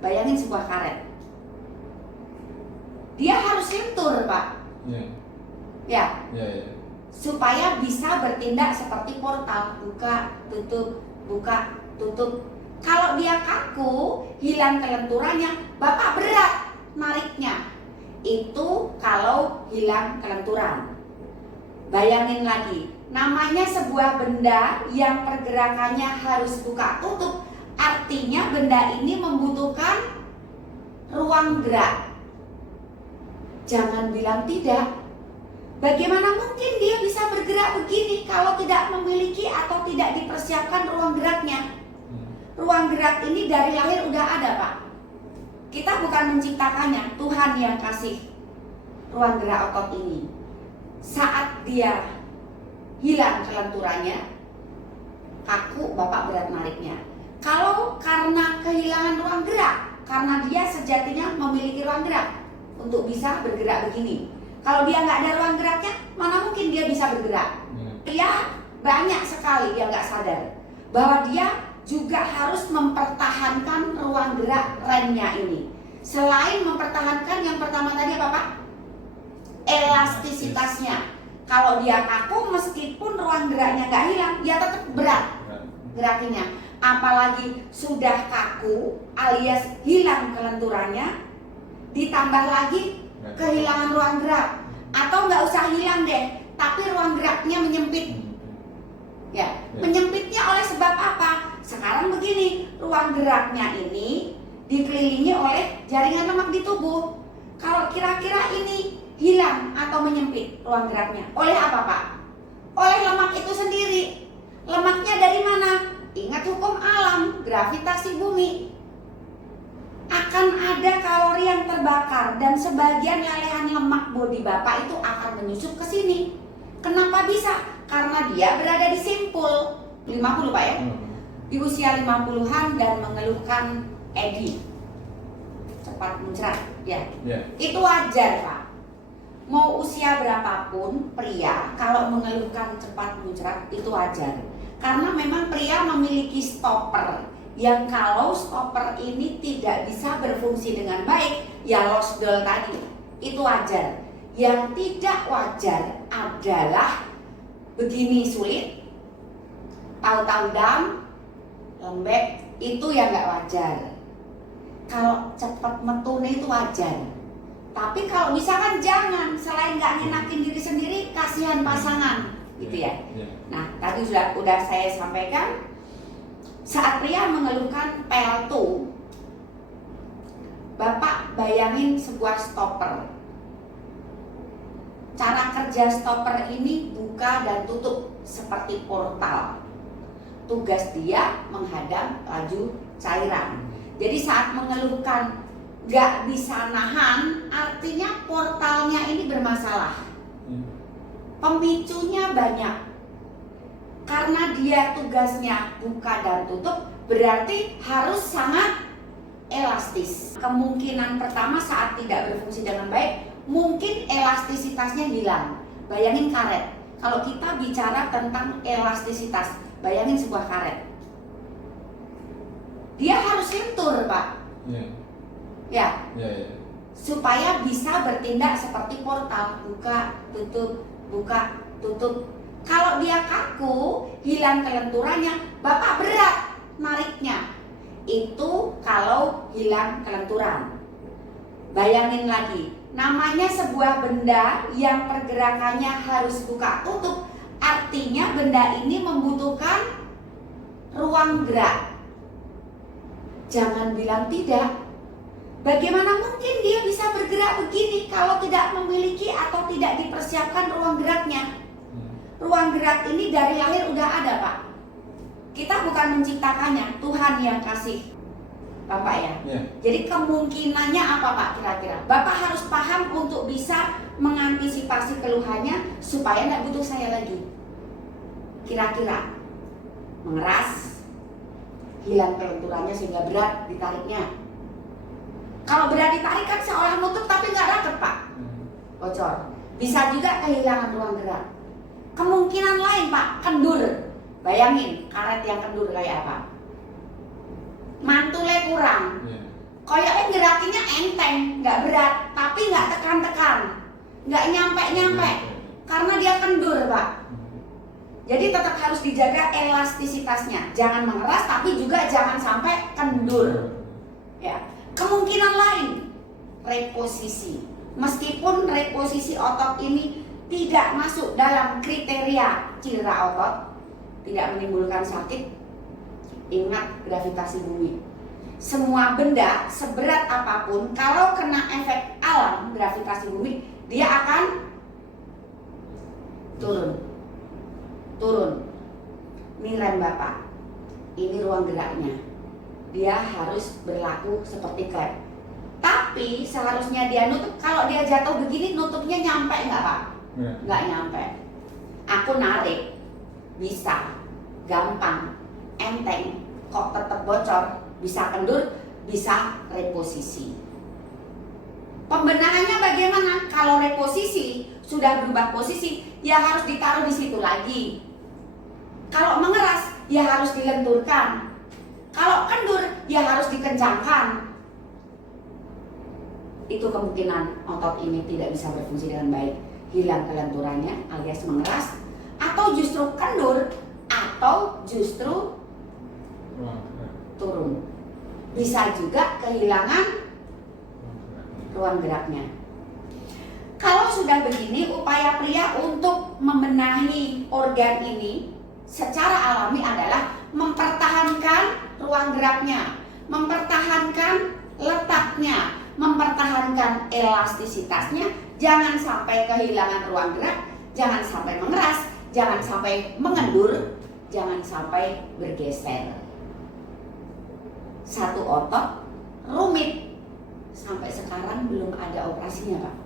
Bayangin sebuah karet. Dia harus lentur, Pak. Ya. Supaya bisa bertindak seperti portal, buka, tutup, buka, tutup. Kalau dia kaku, hilang kelenturannya, Bapak berat nariknya. Itu kalau hilang kelenturan. Bayangin lagi, namanya sebuah benda yang pergerakannya harus buka tutup, artinya benda ini membutuhkan ruang gerak. Jangan bilang tidak. Bagaimana mungkin dia bisa bergerak begini kalau tidak memiliki atau tidak dipersiapkan ruang geraknya? Ruang gerak ini dari lahir udah ada, Pak. Kita bukan menciptakannya, Tuhan yang kasih ruang gerak otot ini. Saat dia hilang kelenturannya, kaku, Bapak berat nariknya. Kalau karena kehilangan ruang gerak, karena dia sejatinya memiliki ruang gerak untuk bisa bergerak begini. Kalau dia nggak ada ruang geraknya, mana mungkin dia bisa bergerak? Dia banyak sekali yang nggak sadar bahwa dia juga harus mempertahankan ruang gerak remnya ini. Selain mempertahankan yang pertama tadi apa, Pak? Elastisitasnya. Kalau dia kaku, meskipun ruang geraknya nggak hilang, dia tetap berat gerakinya. Apalagi sudah kaku alias hilang kelenturannya, ditambah lagi kehilangan ruang gerak, atau nggak usah hilang deh, tapi ruang geraknya menyempit. Ya, menyempitnya oleh sebab apa? Sekarang begini, ruang geraknya ini dikelilingi oleh jaringan lemak di tubuh. Kalau kira-kira ini hilang atau menyempit ruang geraknya, oleh apa, Pak? Oleh lemak itu sendiri. Lemaknya dari mana? Ingat hukum alam, gravitasi bumi. Akan ada kalori yang terbakar dan sebagian lelehan lemak bodi Bapak itu akan menyusup ke sini. Kenapa bisa? Karena dia berada di simpul 50, Pak ya. Di usia 50-an dan mengeluhkan ED, cepat muncrat ya. Itu wajar, Pak. Mau usia berapapun pria kalau mengeluhkan cepat muncrat itu wajar. Karena memang pria memiliki stopper yang kalau stopper ini tidak bisa berfungsi dengan baik, ya losdol tadi, itu wajar. Yang tidak wajar adalah begini sulit, tahu-tahu dam, lembek, itu yang nggak wajar. Kalau cepat metune itu wajar. Tapi kalau misalkan jangan, selain nggak ngenakin diri sendiri, kasihan pasangan, gitu ya. Nah, tadi sudah saya sampaikan. Saat pria mengeluhkan PL2, Bapak bayangin sebuah stopper. Cara kerja stopper ini buka dan tutup seperti portal. Tugas dia menghadang laju cairan. Jadi saat mengeluhkan gak bisa nahan, artinya portalnya ini bermasalah. Pemicunya banyak. Karena dia tugasnya buka dan tutup, berarti harus sangat elastis. Kemungkinan pertama saat tidak berfungsi dengan baik, mungkin elastisitasnya hilang. Bayangin karet. Kalau kita bicara tentang elastisitas, bayangin sebuah karet. Dia harus lentur, Pak. Ya. Supaya bisa bertindak seperti portal, buka, tutup, buka, tutup. Kalau dia kaku, hilang kelenturannya, Bapak berat nariknya. Itu kalau hilang kelenturan. Bayangin lagi, namanya sebuah benda yang pergerakannya harus buka tutup, artinya benda ini membutuhkan ruang gerak. Jangan bilang tidak. Bagaimana mungkin dia bisa bergerak begini kalau tidak memiliki atau tidak dipersiapkan ruang geraknya? Ruang gerak ini dari lahir udah ada, Pak. Kita bukan menciptakannya, Tuhan yang kasih, Bapak ya. Jadi kemungkinannya apa, Pak, kira-kira? Bapak harus paham untuk bisa mengantisipasi keluhannya supaya nggak butuh saya lagi. Kira-kira mengeras, hilang kelenturannya sehingga berat ditariknya. Kalau berat ditarik kan seolah nutup tapi nggak raket, Pak. Bocor. Bisa juga kehilangan ruang gerak. Kemungkinan lain, Pak, kendur. Bayangin karet yang kendur kayak apa? Mantulnya kurang. Kayaknya gerakinnya enteng, nggak berat, tapi nggak tekan-tekan, nggak nyampe-nyampe, karena dia kendur, Pak. Jadi tetap harus dijaga elastisitasnya, jangan mengeras, tapi juga jangan sampai kendur. Ya, kemungkinan lain reposisi. Meskipun reposisi otot ini tidak masuk dalam kriteria cedera otot, tidak menimbulkan sakit, ingat gravitasi bumi. Semua benda seberat apapun, kalau kena efek alam gravitasi bumi, dia akan turun. Ini rem Bapak, ini ruang geraknya, dia harus berlaku seperti klep. Tapi seharusnya dia nutup. Kalau dia jatuh begini, nutupnya nyampe nggak, Pak? Nggak nyampe. Aku narik bisa, gampang, enteng, kok tetap bocor, bisa kendur, bisa reposisi. Pembenahannya bagaimana? Kalau reposisi sudah berubah posisi, ya harus ditaruh di situ lagi. Kalau mengeras, ya harus dilenturkan. Kalau kendur, ya harus dikencangkan. Itu kemungkinan otot ini tidak bisa berfungsi dengan baik, hilang kelenturannya alias mengeras, atau justru kendur, atau justru turun. Bisa juga kehilangan ruang geraknya. Kalau sudah begini, upaya pria untuk membenahi organ ini secara alami adalah mempertahankan ruang geraknya, mempertahankan letaknya, mempertahankan elastisitasnya, jangan sampai kehilangan ruang gerak, jangan sampai mengeras, jangan sampai mengendur, jangan sampai bergeser. Satu otot rumit, sampai sekarang belum ada operasinya, Pak.